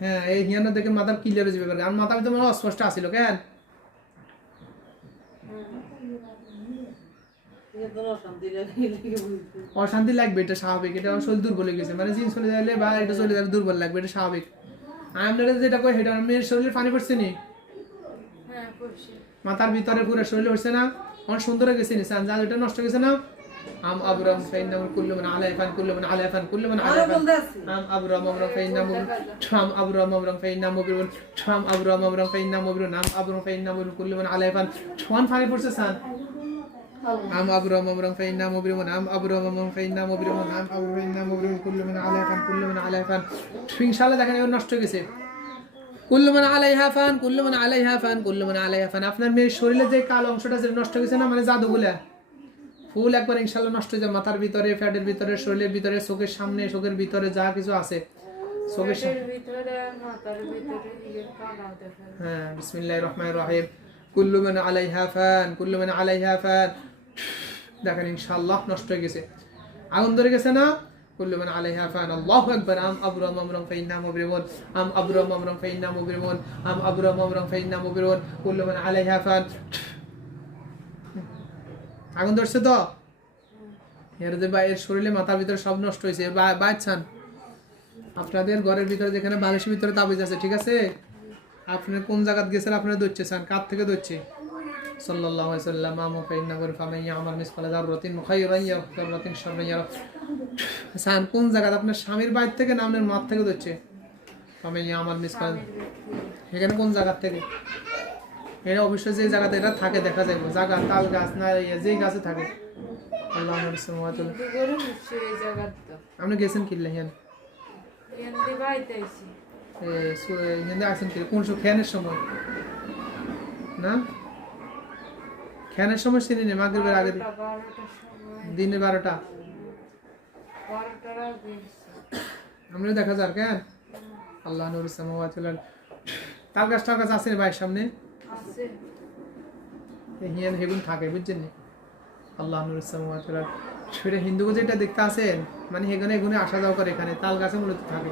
হ্যাঁ এই হিয়ানো দেখে মাথার ক্লিয়ার হয়ে যাবে আর মাথা ভিতরে অস্পষ্ট আসিল কেন অশান্তি লাগবে এটা স্বাভাবিক এটা শরীর দুর্বল হয়ে গেছে মানে জিন চলে যাইলে বা এটা চলে যাবে দুর্বল লাগবে এটা স্বাভাবিক আপনারা যেটা কই সেটা মেয়ের শরীরে পানি পড়ছে নি মাথার ভিতরে পুরো শরীরে পড়ছে না অনেক সুন্দর হয়ে গেছে নিসান যা এটা নষ্ট গেছে না আম আবরাম ফাইন্নাম কুল্লু মান আলাইফান কুল্লু মান আলাইফান কুল্লু মান আলাইফান আম আবরাম আমরাম ফাইন্নাম ঠাম আবরাম আমরাম ফাইন্নাম মুবিরুন ঠাম আবরাম আমরাম ফাইন্নাম মুবিরুন আম আবরাম ফাইন্নাম মুবিরুন কুল্লু মান আলাইফান ঠান পানি পড়ছে সান আম আবরাম আমরাম ফাইন্নাম মুবিরুন আম আবরাম আমরাম ফাইন্নাম মুবিরুন আম আবরাম ফাইন্নাম মুবিরুন কুল্লু মান আলাইফান কুল্লু মান আলাইফান ইনশাআল্লাহ দেখেন এবার নষ্ট হয়ে গেছে কুল্লু মান আলাইহা ফান কুল্লু মান আলাইহা ফান কুল্লু মান আলাইহা ফান আপনার মেয়ের শরীরে যে কালো অংশটা যেটা নষ্ট হয়ে গেছে না মানে জাদুগুলা ফুল একবার ইনশাআল্লাহ নষ্ট হয়ে যায় মাথার ভিতরে ফ্যাটের ভিতরে শরীরের ভিতরে চোখের সামনে চোখের ভিতরে যা কিছু আছে চোখের ভিতরে মাথার ভিতরে কালো দেখা হ্যাঁ বিসমিল্লাহির রহমানির রহিম কুল্লু মান আলাইহা ফান কুল্লু মান আলাইহা ফান দেখেন ইনশাআল্লাহ নষ্ট হয়ে গেছে আগুন ধরে গেছে না কুল্লু মান আলাইহা ফান আল্লাহু আকবার আম আবরাম আমরাম ফাইন্না মুবরিমুন আম আবরাম আমরাম ফাইন্না মুবরিমুন আম আবরাম আমরাম ফাইন্না মুবরিমুন কুল্লু মান আলাইহা ফান আগুন ধরছে তো এর যে বাইরের শরীরে মাথার ভিতরে সব নষ্ট হয়েছে বাচ্চান আপনাদের ঘরের ভিতরে যেখানে বালিশের ভিতরে তাবিজ আছে ঠিক আছে আপনি কোন জায়গা গেছেন আপনারা দৌড়ছেন কার থেকে দৌড়ছে সাল্লাল্লাহু আলাইহি ওয়াসাল্লাম আমা ফাইন্না ওয়া ফামাইয়া আমার মিসকাল যাররাতিন খায়রান ইয়ারা যাররাতিন শাররান ইয়ারা সান কোন জায়গা আপনার স্বামীর বাইর থেকে না আপনার মাথা থেকে দৌড়ছে ফামাইয়া আমার মিসকাল এখানে কোন জায়গা থেকে এটা অবশ্যই যে জায়গাতে এটা থাকে দেখা যাবে জায়গা তাল গাছ না যে গাছে থাকে আল্লাহ আপনি গেছেন কি লেহেন আসেন কি কোন খেয়ানের সময় না খেয়ানের সময় চিনি নেই মাগরিবের আগে দিনে 12টা আমরা দেখা যার কেন আল্লাহ নূর সামাওয়াতি ওয়াল তাল গাছটা গাছ আছে ভাই সামনে হিয়ান হেগুন থাকে বুঝছেন আল্লাহ নূর সামাওয়াতি ওয়াল আরদ সেটা হিন্দুকে যেটা দেখতে আসেন মানে হেগুনে আসা যাওয়া করে এখানে তাল গাছে মূলত থাকে